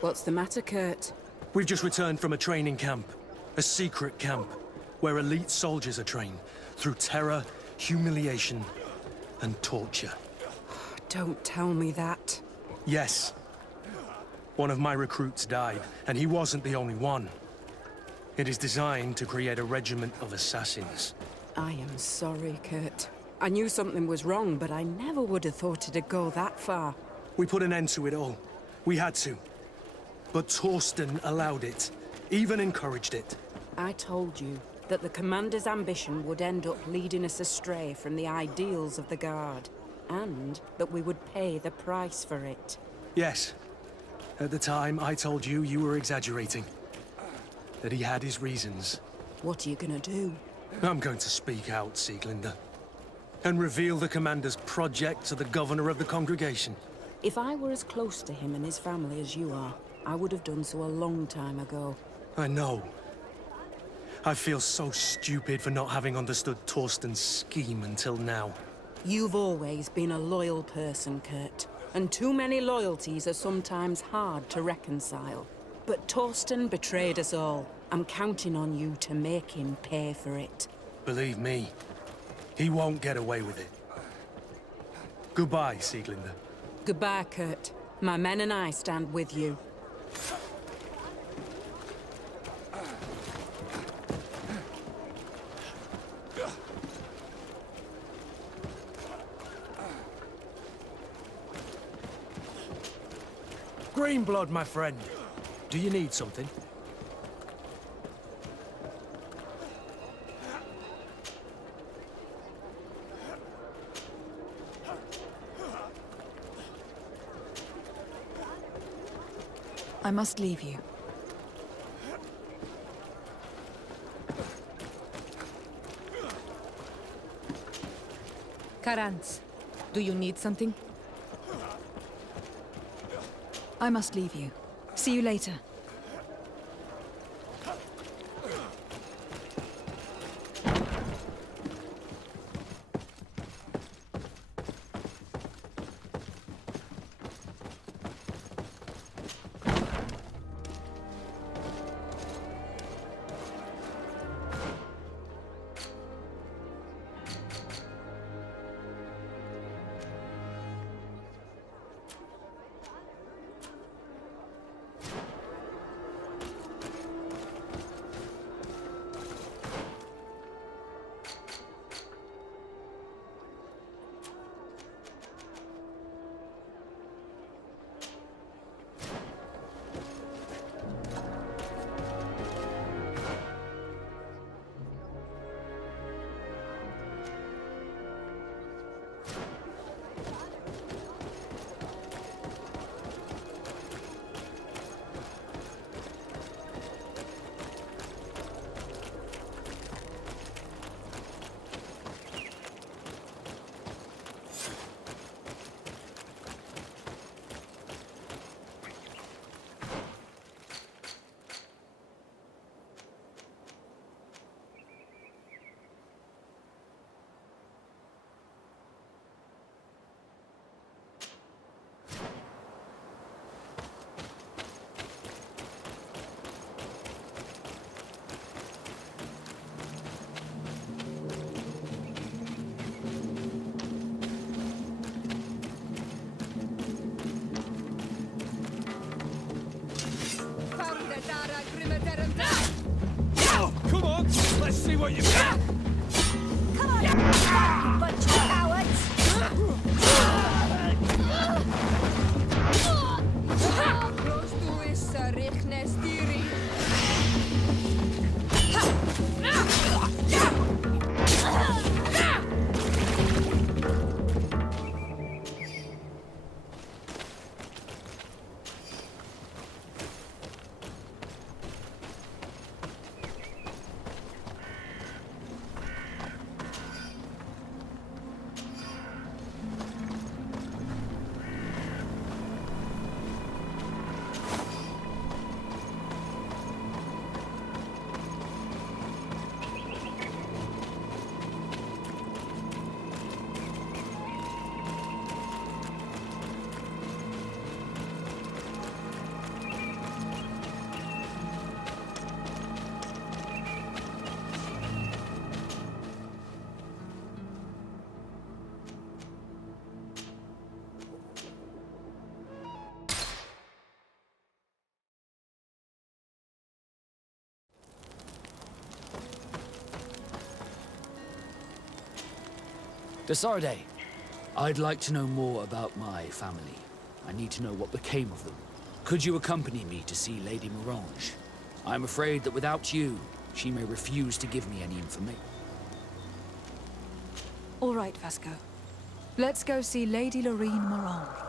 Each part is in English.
What's the matter, Kurt? We've just returned from a training camp. A secret camp, where elite soldiers are trained through terror, humiliation, and torture. Don't tell me that. Yes. One of my recruits died, and he wasn't the only one. It is designed to create a regiment of assassins. I am sorry, Kurt. I knew something was wrong, but I never would have thought it'd go that far. We put an end to it all. We had to. But Torsten allowed it, even encouraged it. I told you that the commander's ambition would end up leading us astray from the ideals of the Guard, and that we would pay the price for it. Yes. At the time, I told you you were exaggerating. That he had his reasons. What are you gonna do? I'm going to speak out, Sieglinde. And reveal the commander's project to the governor of the congregation. If I were as close to him and his family as you are, I would have done so a long time ago. I know. I feel so stupid for not having understood Torsten's scheme until now. You've always been a loyal person, Kurt. And too many loyalties are sometimes hard to reconcile. But Torsten betrayed us all. I'm counting on you to make him pay for it. Believe me, he won't get away with it. Goodbye, Sieglinde. Goodbye, Kurt. My men and I stand with you. Green blood, my friend. Do you need something? I must leave you. Karans, do you need something? I must leave you. See you later. Come on, let's see what you've got. Come on, you bunch of cowards! Desarde, I'd like to know more about my family. I need to know what became of them. Could you accompany me to see Lady Morange? I'm afraid that without you, she may refuse to give me any information. All right, Vasco. Let's go see Lady Lorene Morange.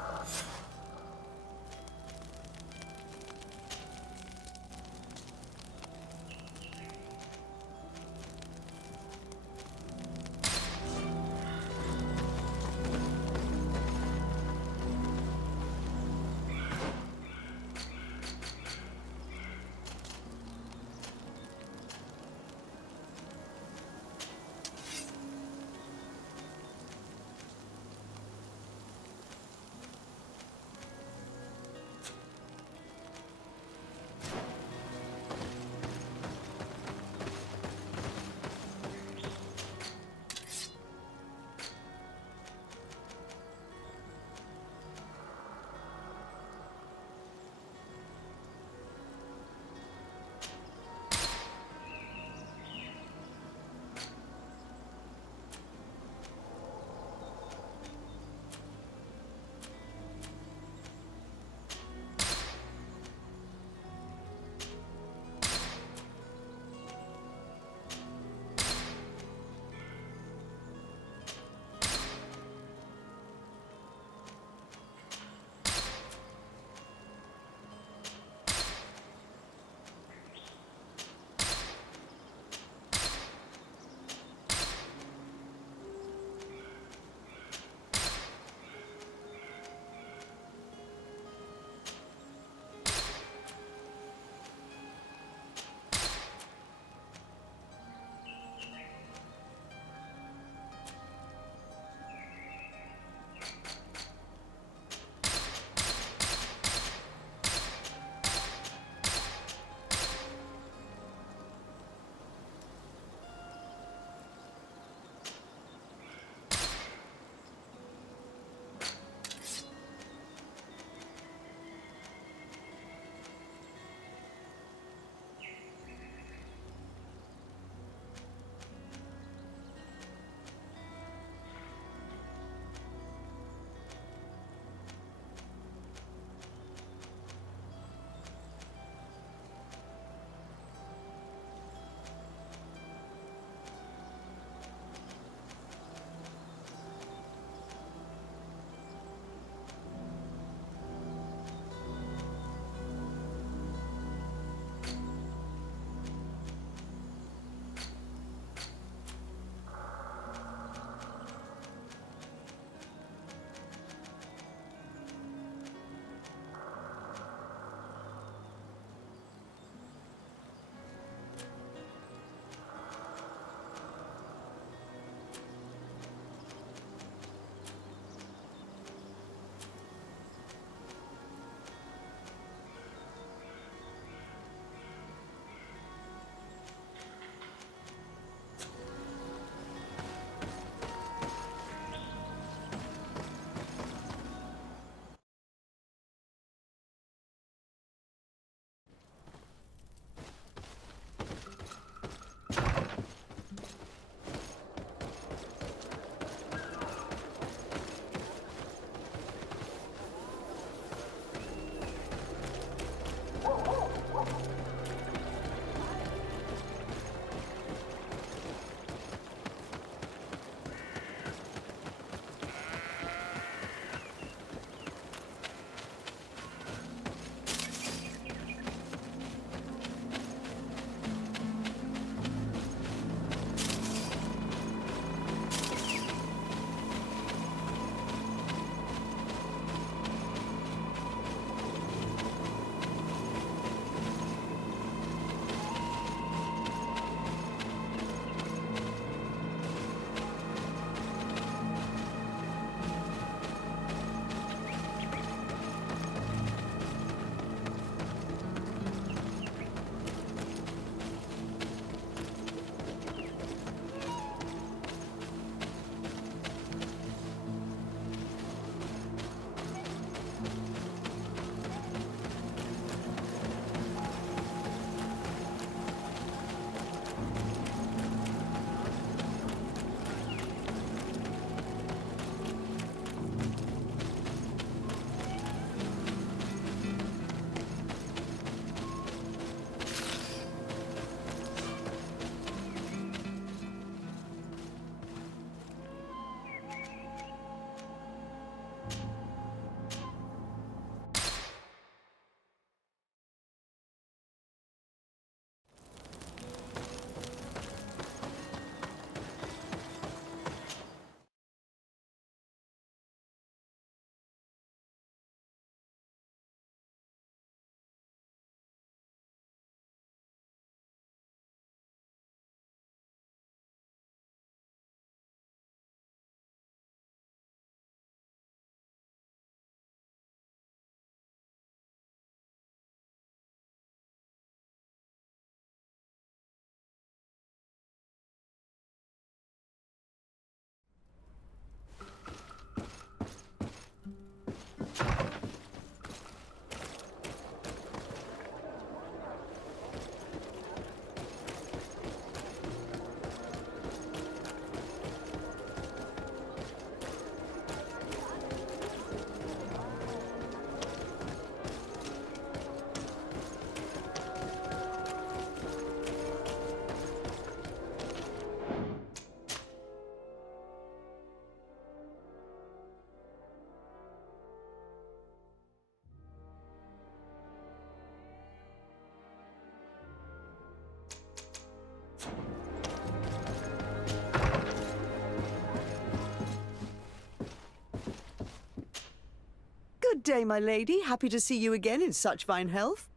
day, my lady. Happy to see you again in such fine health.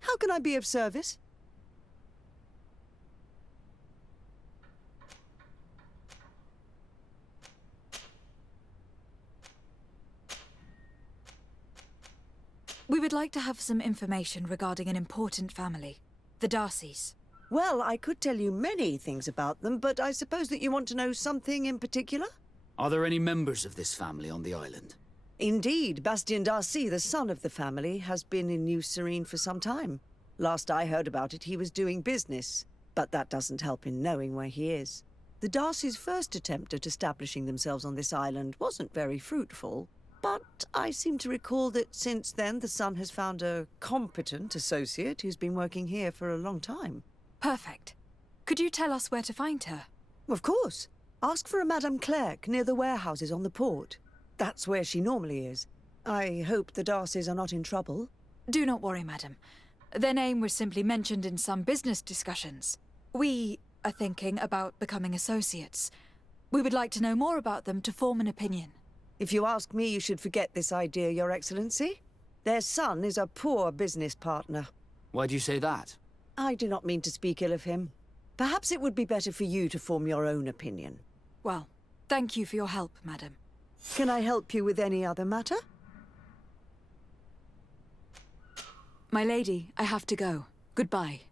How can I be of service? We would like to have some information regarding an important family, the Darcys. Well, I could tell you many things about them, but I suppose that you want to know something in particular? Are there any members of this family on the island? Indeed, Bastien Darcy, the son of the family, has been in New Serene for some time. Last I heard about it, he was doing business, but that doesn't help in knowing where he is. The Darcys' first attempt at establishing themselves on this island wasn't very fruitful, but I seem to recall that since then the son has found a competent associate who's been working here for a long time. Perfect. Could you tell us where to find her? Of course. Ask for a Madame Clerc near the warehouses on the port. That's where she normally is. I hope the Darcys are not in trouble. Do not worry, madam. Their name was simply mentioned in some business discussions. We are thinking about becoming associates. We would like to know more about them to form an opinion. If you ask me, you should forget this idea, Your Excellency. Their son is a poor business partner. Why do you say that? I do not mean to speak ill of him. Perhaps it would be better for you to form your own opinion. Well, thank you for your help, madam. Can I help you with any other matter? My lady, I have to go. Goodbye.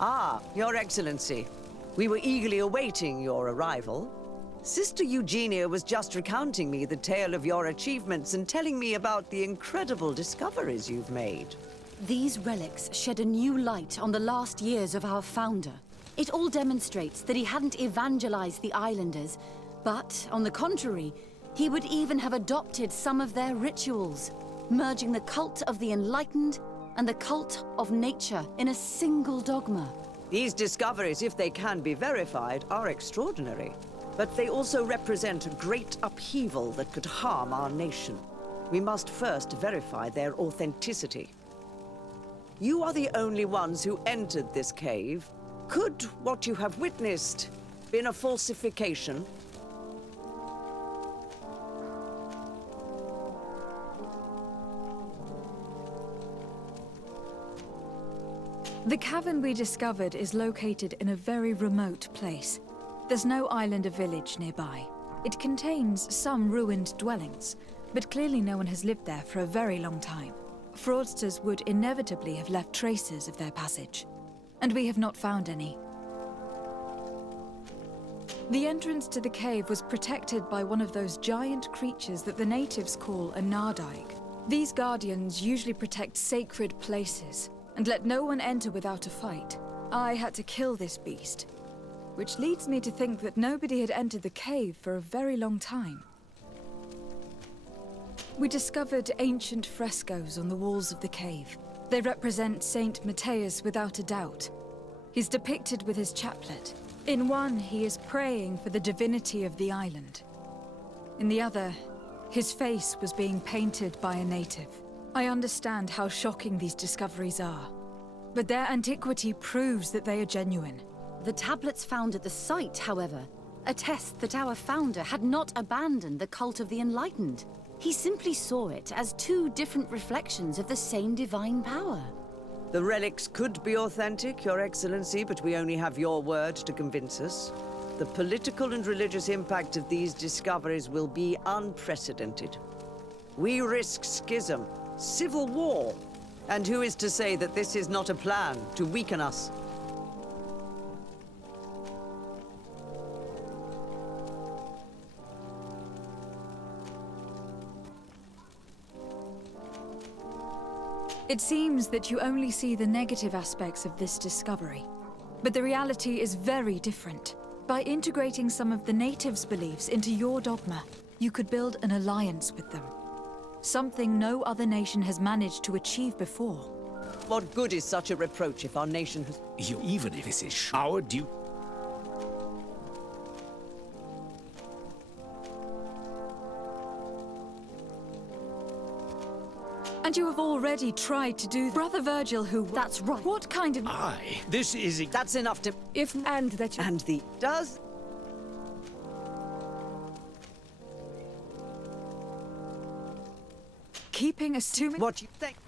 Ah, Your Excellency. We were eagerly awaiting your arrival. Sister Eugenia was just recounting me the tale of your achievements and telling me about the incredible discoveries you've made. These relics shed a new light on the last years of our founder. It all demonstrates that he hadn't evangelized the islanders, but, on the contrary, he would even have adopted some of their rituals, merging the cult of the enlightened and the cult of nature in a single dogma. These discoveries, if they can be verified, are extraordinary. But they also represent a great upheaval that could harm our nation. We must first verify their authenticity. You are the only ones who entered this cave. Could what you have witnessed been a falsification? The cavern we discovered is located in a very remote place. There's no island or village nearby. It contains some ruined dwellings, but clearly no one has lived there for a very long time. Fraudsters would inevitably have left traces of their passage, and we have not found any. The entrance to the cave was protected by one of those giant creatures that the natives call a nardaig. These guardians usually protect sacred places, and let no one enter without a fight. I had to kill this beast, which leads me to think that nobody had entered the cave for a very long time. We discovered ancient frescoes on the walls of the cave. They represent Saint Matthias without a doubt. He's depicted with his chaplet. In one, he is praying for the divinity of the island. In the other, his face was being painted by a native. I understand how shocking these discoveries are, but their antiquity proves that they are genuine. The tablets found at the site, however, attest that our founder had not abandoned the cult of the enlightened. He simply saw it as two different reflections of the same divine power. The relics could be authentic, Your Excellency, but we only have your word to convince us. The political and religious impact of these discoveries will be unprecedented. We risk schism, civil war. And who is to say that this is not a plan to weaken us? It seems that you only see the negative aspects of this discovery, but the reality is very different. By integrating some of the natives' beliefs into your dogma, you could build an alliance with them. Something no other nation has managed to achieve before. What good is such a reproach if our nation has... Even if this is our duty. And you have already tried to do Brother Virgil, who... That's right. What kind of... This is... That's enough to... If and that you... And the... Does... Keeping assuming... What you think?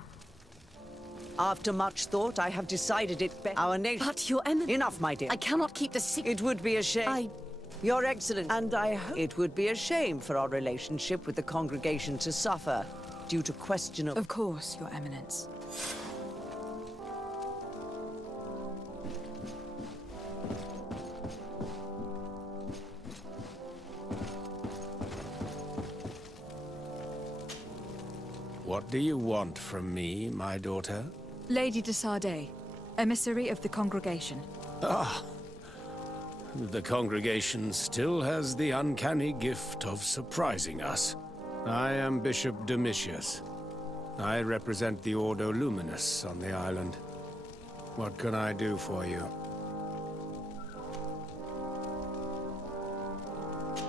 After much thought, I have decided it best. Our nation... But, Your Eminence... Enough, my dear. I cannot keep the secret. It would be a shame. Your Excellency, and I hope it would be a shame for our relationship with the congregation to suffer due to question of... Of course, Your Eminence. What do you want from me, my daughter? Lady de Sardet, emissary of the congregation. The congregation still has the uncanny gift of surprising us. I am Bishop Domitius. I represent the Ordo Luminous on the island. What can I do for you?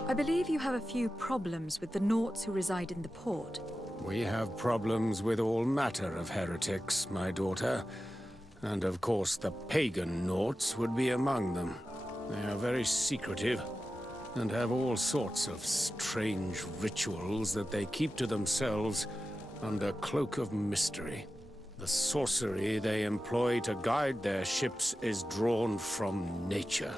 I believe you have a few problems with the Nauts who reside in the port. We have problems with all matter of heretics, my daughter. And of course the pagan Nauts would be among them. They are very secretive, and have all sorts of strange rituals that they keep to themselves under cloak of mystery. The sorcery they employ to guide their ships is drawn from nature,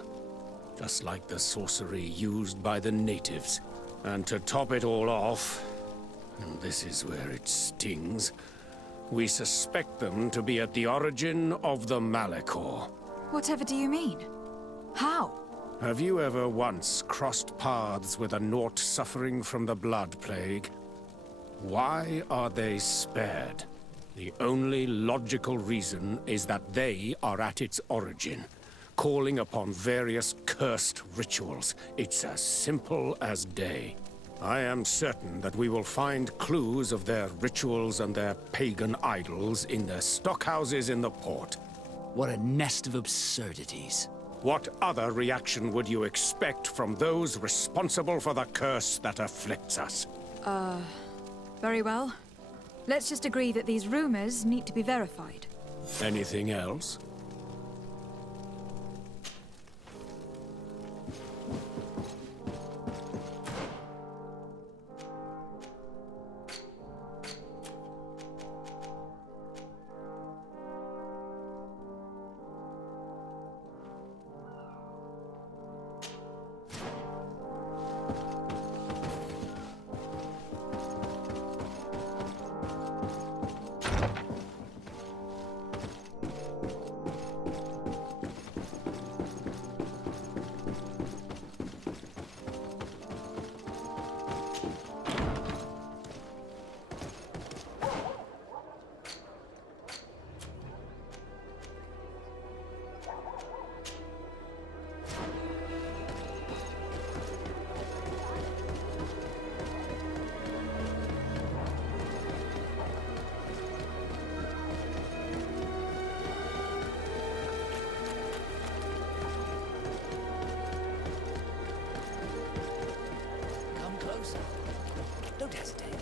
just like the sorcery used by the natives. And to top it all off, and this is where it stings, we suspect them to be at the origin of the Malachor. Whatever do you mean? How? Have you ever once crossed paths with a Nort suffering from the blood plague? Why are they spared? The only logical reason is that they are at its origin, calling upon various cursed rituals. It's as simple as day. I am certain that we will find clues of their rituals and their pagan idols in their stockhouses in the port. What a nest of absurdities. What other reaction would you expect from those responsible for the curse that afflicts us? Very well. Let's just agree that these rumors need to be verified. Anything else? Don't hesitate.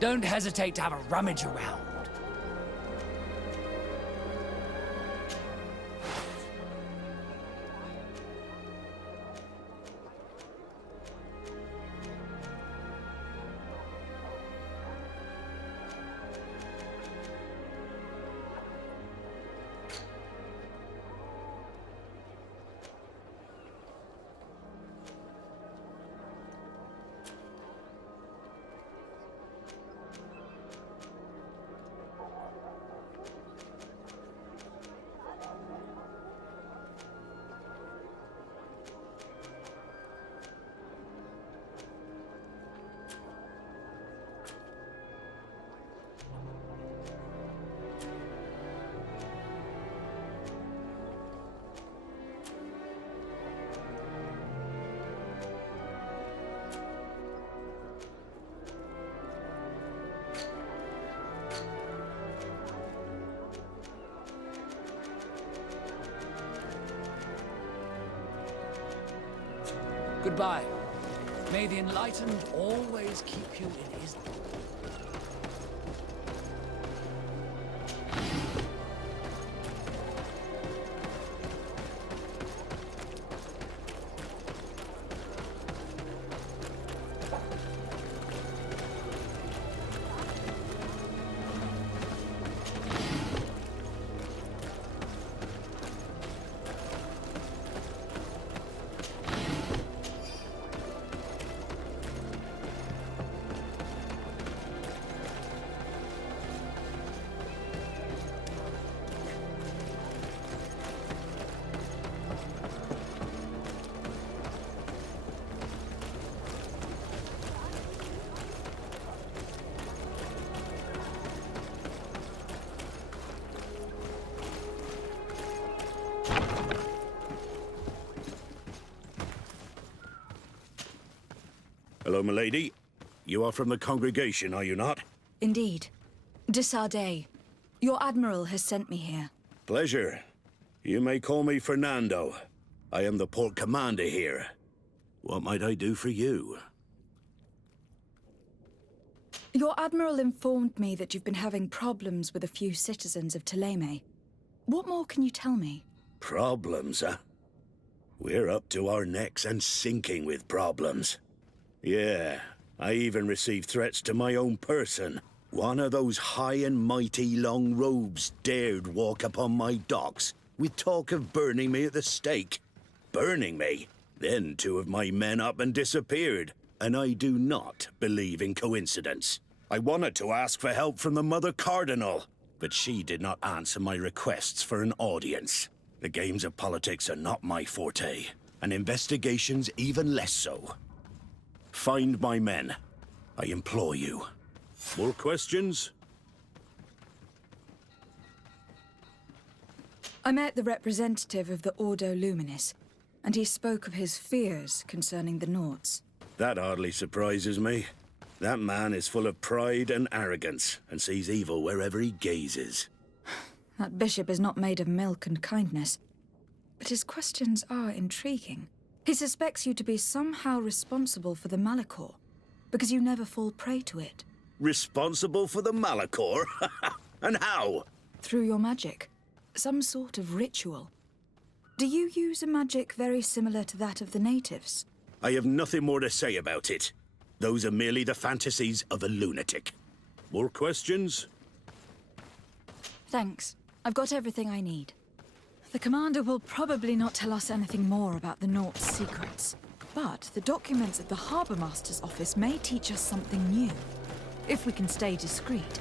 Don't hesitate to have a rummage around. Goodbye. May the enlightened always keep you in his... Hello, milady. You are from the congregation, are you not? Indeed. De Sardet. Your admiral has sent me here. Pleasure. You may call me Fernando. I am the port commander here. What might I do for you? Your admiral informed me that you've been having problems with a few citizens of Thélème. What more can you tell me? Problems, huh? We're up to our necks and sinking with problems. Yeah, I even received threats to my own person. One of those high and mighty long robes dared walk upon my docks with talk of burning me at the stake. Burning me? Then two of my men up and disappeared, and I do not believe in coincidence. I wanted to ask for help from the Mother Cardinal. but she did not answer my requests for an audience. The games of politics are not my forte, and investigations even less so. Find my men. I implore you. More questions? I met the representative of the Ordo Luminis, and he spoke of his fears concerning the Nauts. That hardly surprises me. That man is full of pride and arrogance, and sees evil wherever he gazes. That bishop is not made of milk and kindness, but his questions are intriguing. He suspects you to be somehow responsible for the Malachor, because you never fall prey to it. Responsible for the Malachor? And how? Through your magic. Some sort of ritual. Do you use a magic very similar to that of the natives? I have nothing more to say about it. Those are merely the fantasies of a lunatic. More questions? Thanks. I've got everything I need. The commander will probably not tell us anything more about the Nauts' secrets. But the documents at the Harbour Master's office may teach us something new, if we can stay discreet.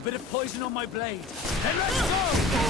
A bit of poison on my blade. And let's go!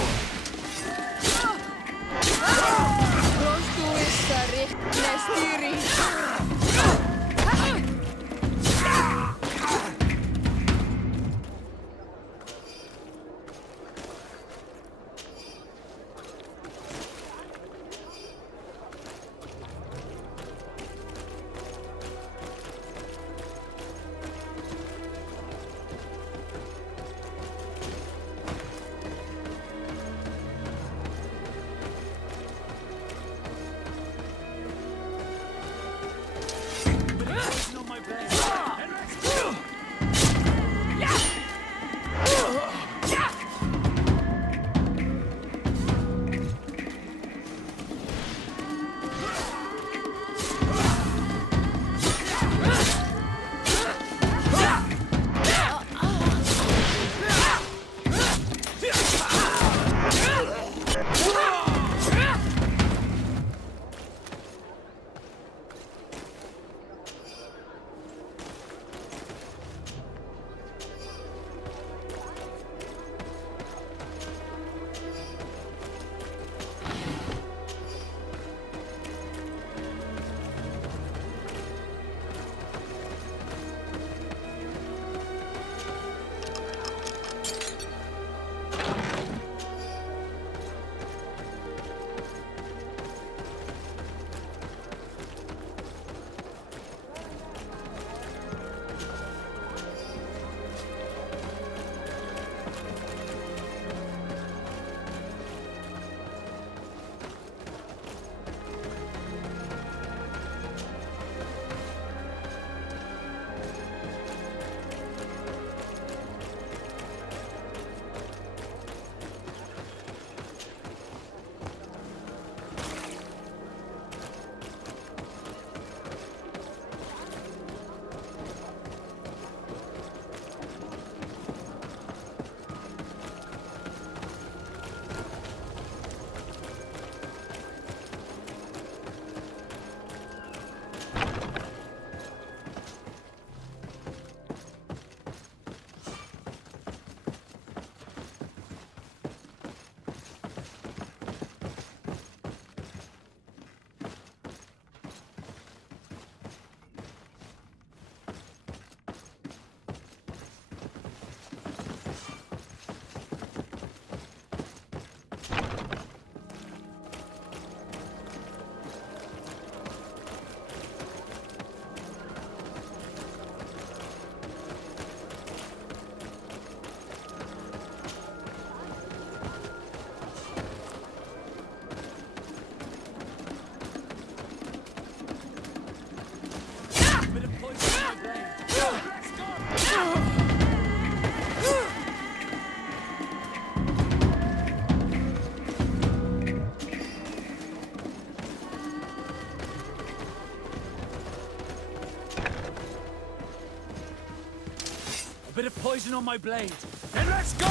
poison on my blade. Then let's go!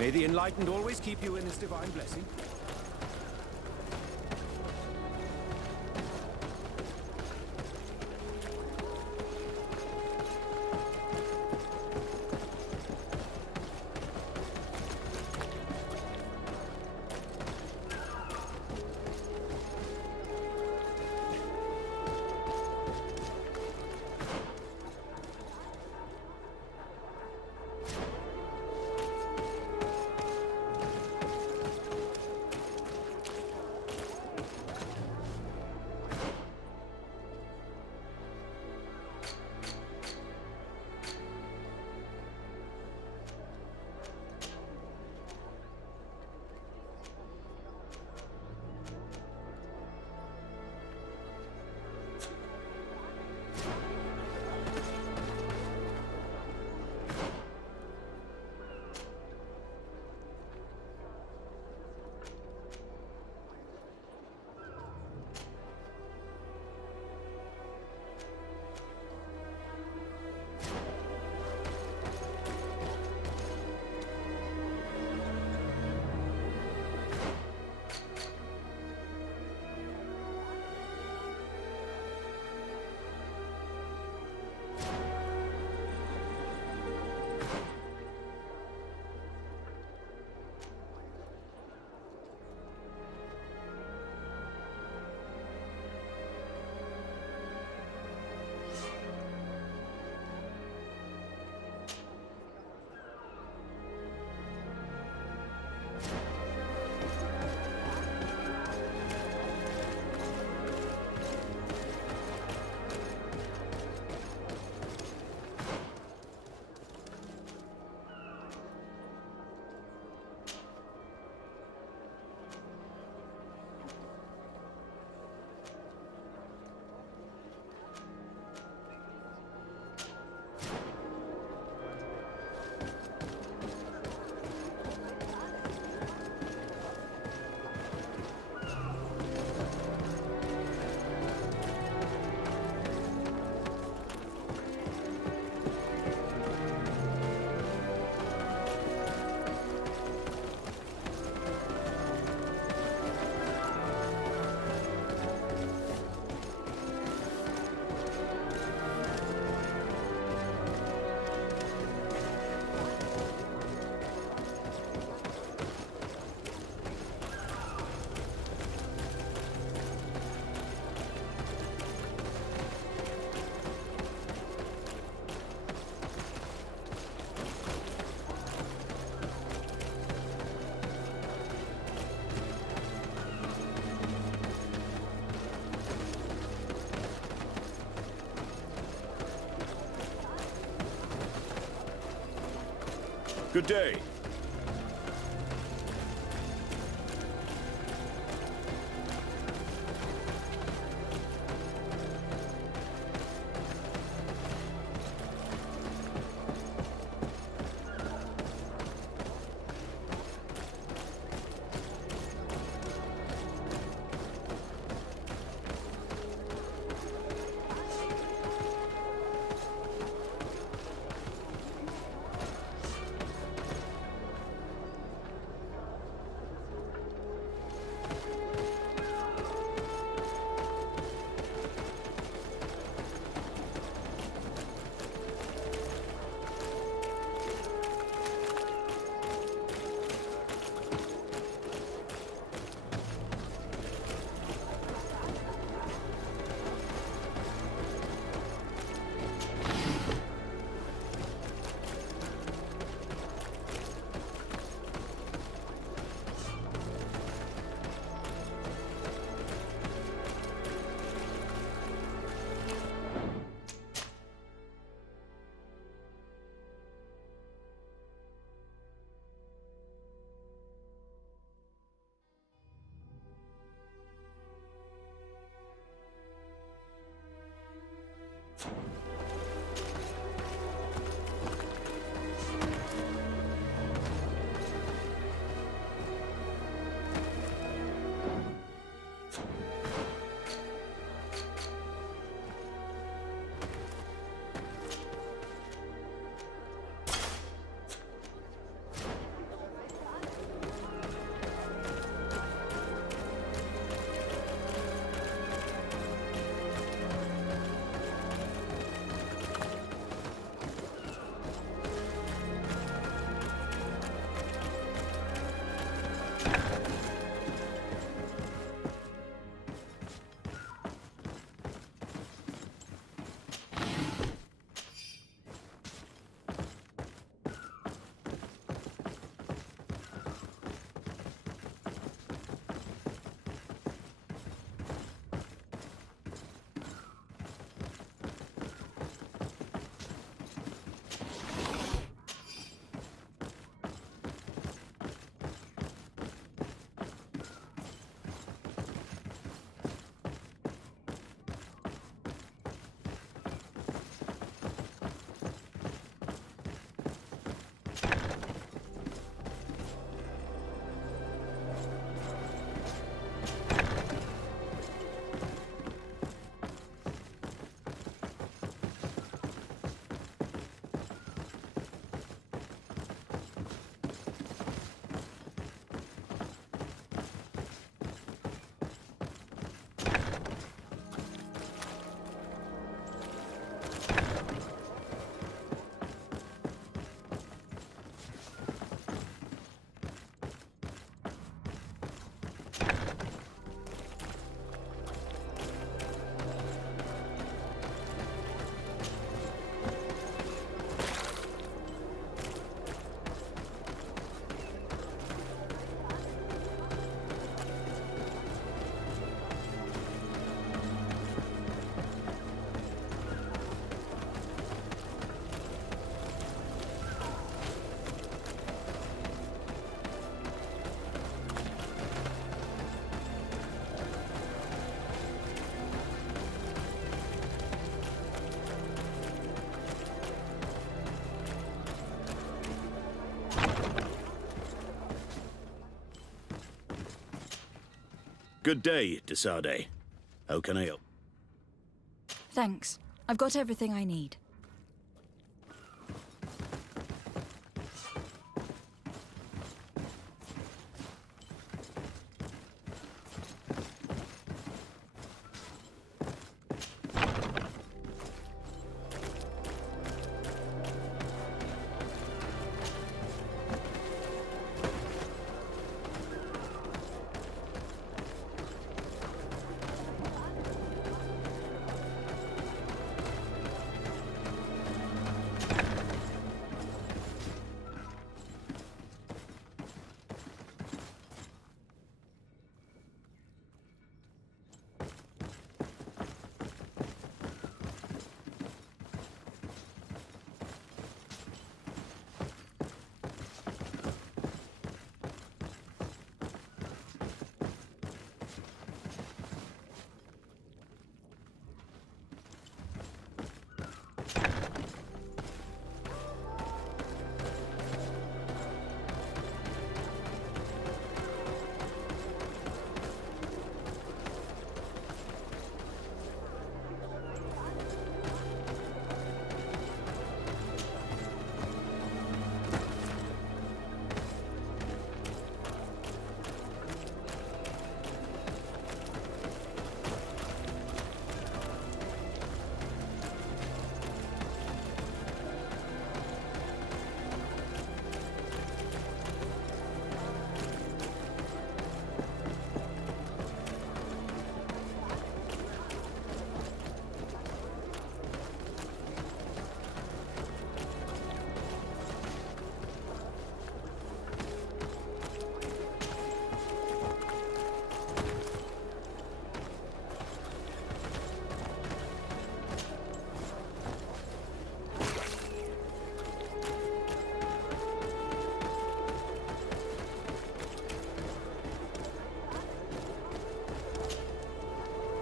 May the Enlightened always keep you in his divine blessing. Good day. Good day, Desade. How can I help? Thanks. I've got everything I need.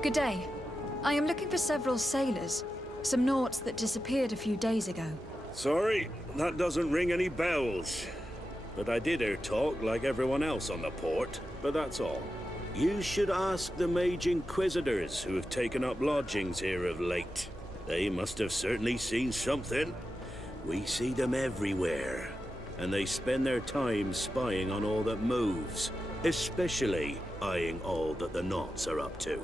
Good day. I am looking for several sailors. Some naughts that disappeared a few days ago. Sorry, that doesn't ring any bells. But I did hear talk like everyone else on the port, but that's all. You should ask the mage inquisitors who have taken up lodgings here of late. They must have certainly seen something. We see them everywhere, and they spend their time spying on all that moves, especially eyeing all that the Naughts are up to.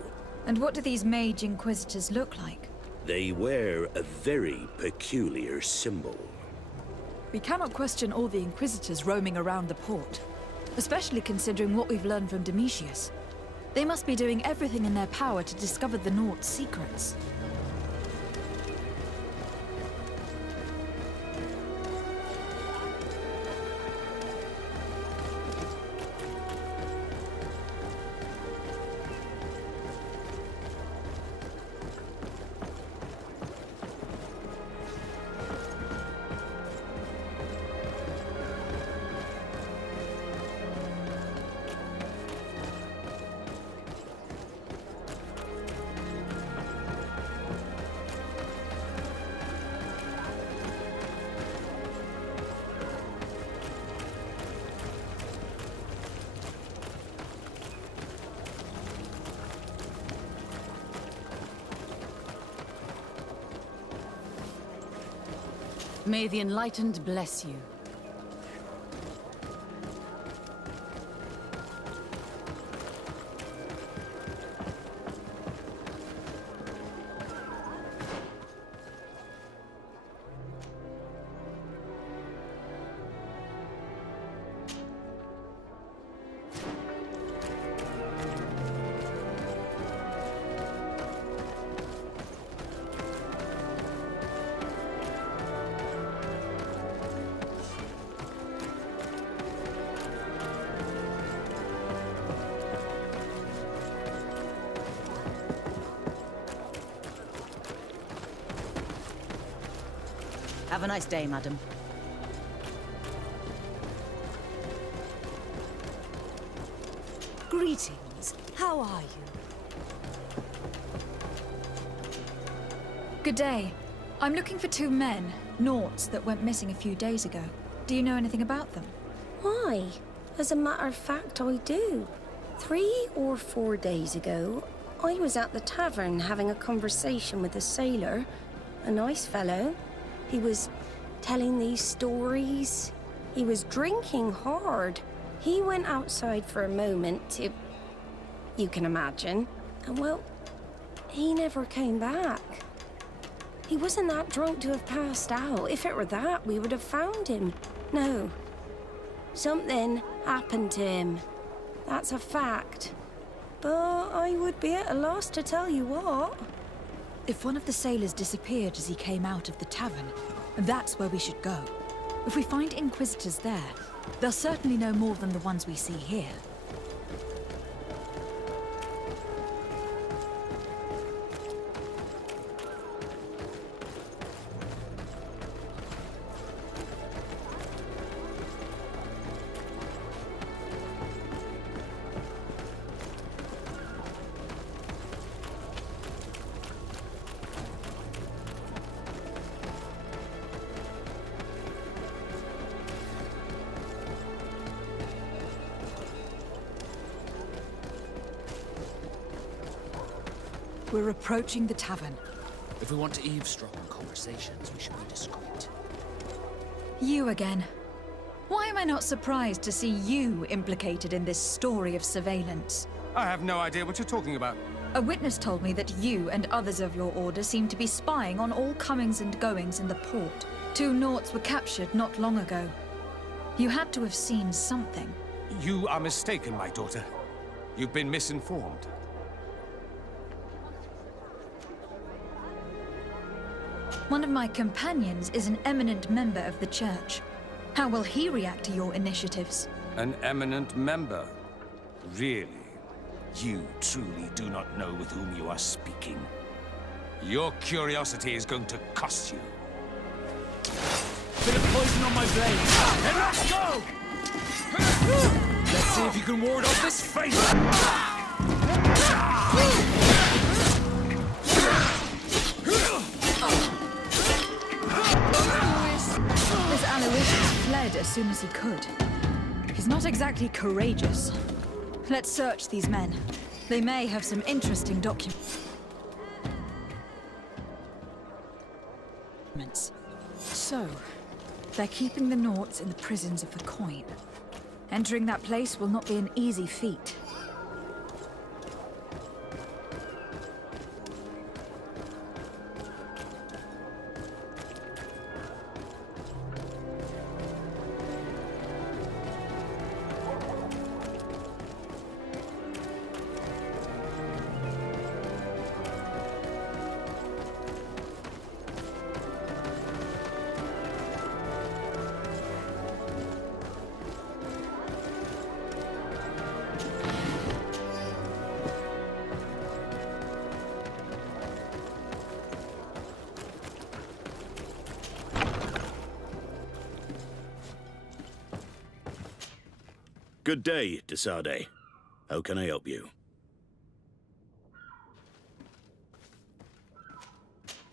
And what do these mage inquisitors look like? They wear a very peculiar symbol. We cannot question all the inquisitors roaming around the port, especially considering what we've learned from Domitius. They must be doing everything in their power to discover the Naughts' secrets. May the Enlightened bless you. Have a nice day, madam. Greetings. How are you? Good day. I'm looking for two men, Naughts, that went missing a few days ago. Do you know anything about them? Why? As a matter of fact, I do. 3 or 4 days ago, I was at the tavern having a conversation with a sailor, a nice fellow. He was telling these stories. He was drinking hard. He went outside for a moment to... you can imagine. And well, he never came back. He wasn't that drunk to have passed out. If it were that, we would have found him. No. Something happened to him. That's a fact. But I would be at a loss to tell you what. If one of the sailors disappeared as he came out of the tavern, that's where we should go. If we find Inquisitors there, they'll certainly know more than the ones we see here. We're approaching the tavern. If we want to eavesdrop on conversations, we should be discreet. You again. Why am I not surprised to see you implicated in this story of surveillance? I have no idea what you're talking about. A witness told me that you and others of your order seem to be spying on all comings and goings in the port. 2 Nauts were captured not long ago. You had to have seen something. You are mistaken, my daughter. You've been misinformed. One of my companions is an eminent member of the Church. How will he react to your initiatives? An eminent member? Really? You truly do not know with whom you are speaking. Your curiosity is going to cost you. Bit of poison on my blade. And let's go! Let's see if you can ward off this fate! This Aloysius fled as soon as he could. He's not exactly courageous. Let's search these men. They may have some interesting documents. So, they're keeping the Nauts in the prisons of the coin. Entering that place will not be an easy feat. Good day, Desade. How can I help you?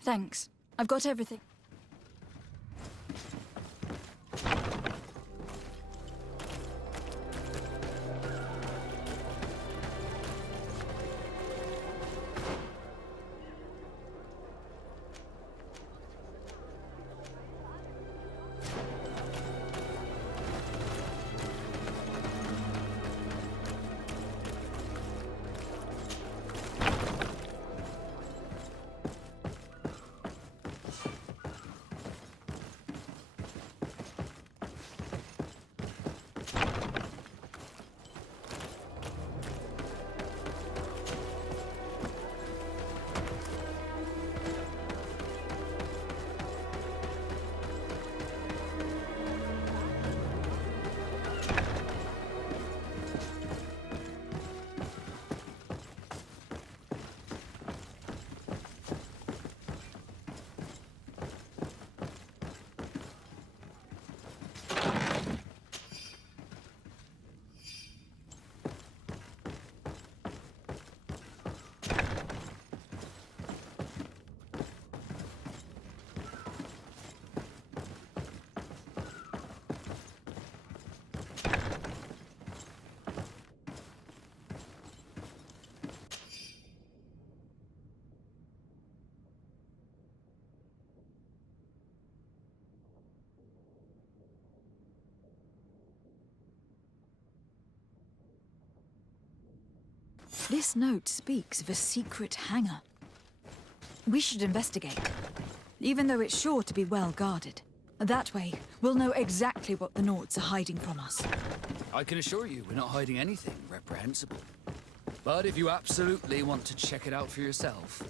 Thanks. I've got everything. This note speaks of a secret hangar. We should investigate, even though it's sure to be well guarded. That way, we'll know exactly what the Nords are hiding from us. I can assure you we're not hiding anything reprehensible. But if you absolutely want to check it out for yourself...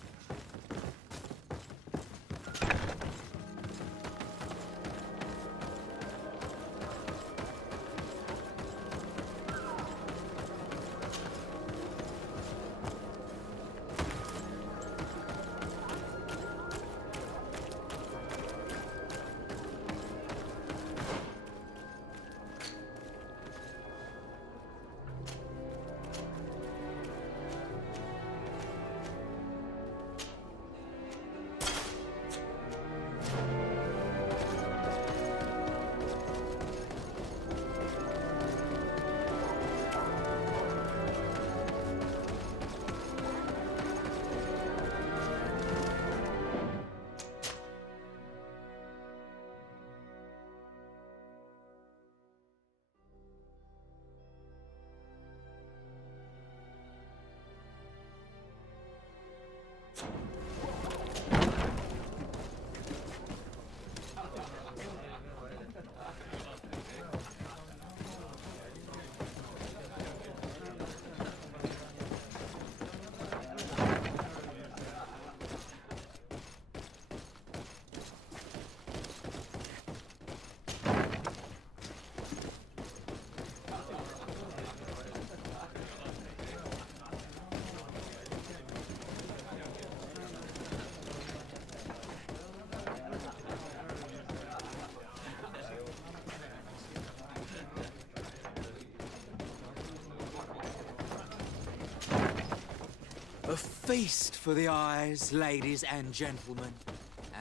A feast for the eyes, ladies and gentlemen.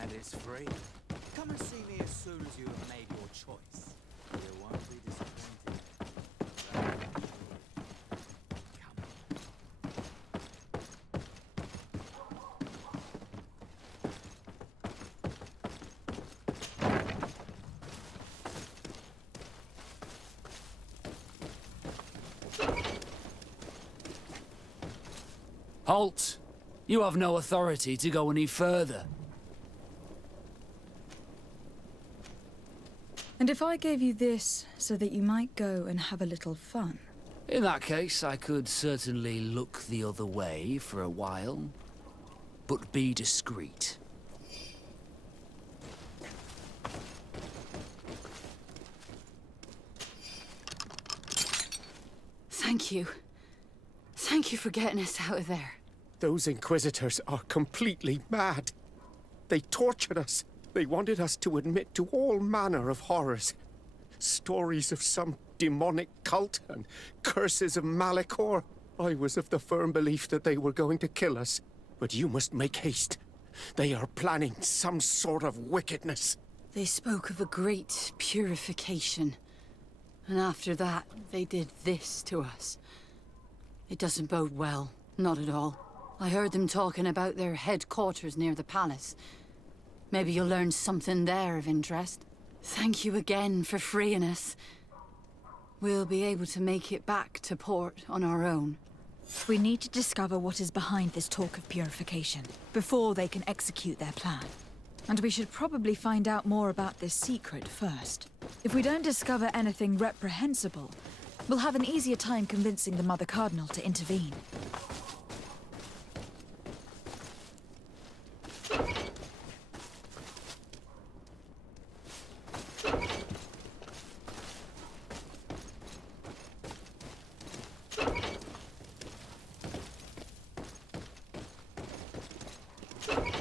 And it's free. Come and see me as soon as you have made your choice. You won't be disappointed. Halt! You have no authority to go any further. And if I gave you this so that you might go and have a little fun? In that case, I could certainly look the other way for a while. But be discreet. Thank you. Thank you for getting us out of there. Those Inquisitors are completely mad. They tortured us. They wanted us to admit to all manner of horrors. Stories of some demonic cult and curses of Malachor. I was of the firm belief that they were going to kill us. But you must make haste. They are planning some sort of wickedness. They spoke of a great purification. And after that, they did this to us. It doesn't bode well. Not at all. I heard them talking about their headquarters near the palace. Maybe you'll learn something there of interest. Thank you again for freeing us. We'll be able to make it back to port on our own. We need to discover what is behind this talk of purification, before they can execute their plan. And we should probably find out more about this secret first. If we don't discover anything reprehensible, we'll have an easier time convincing the Mother Cardinal to intervene. you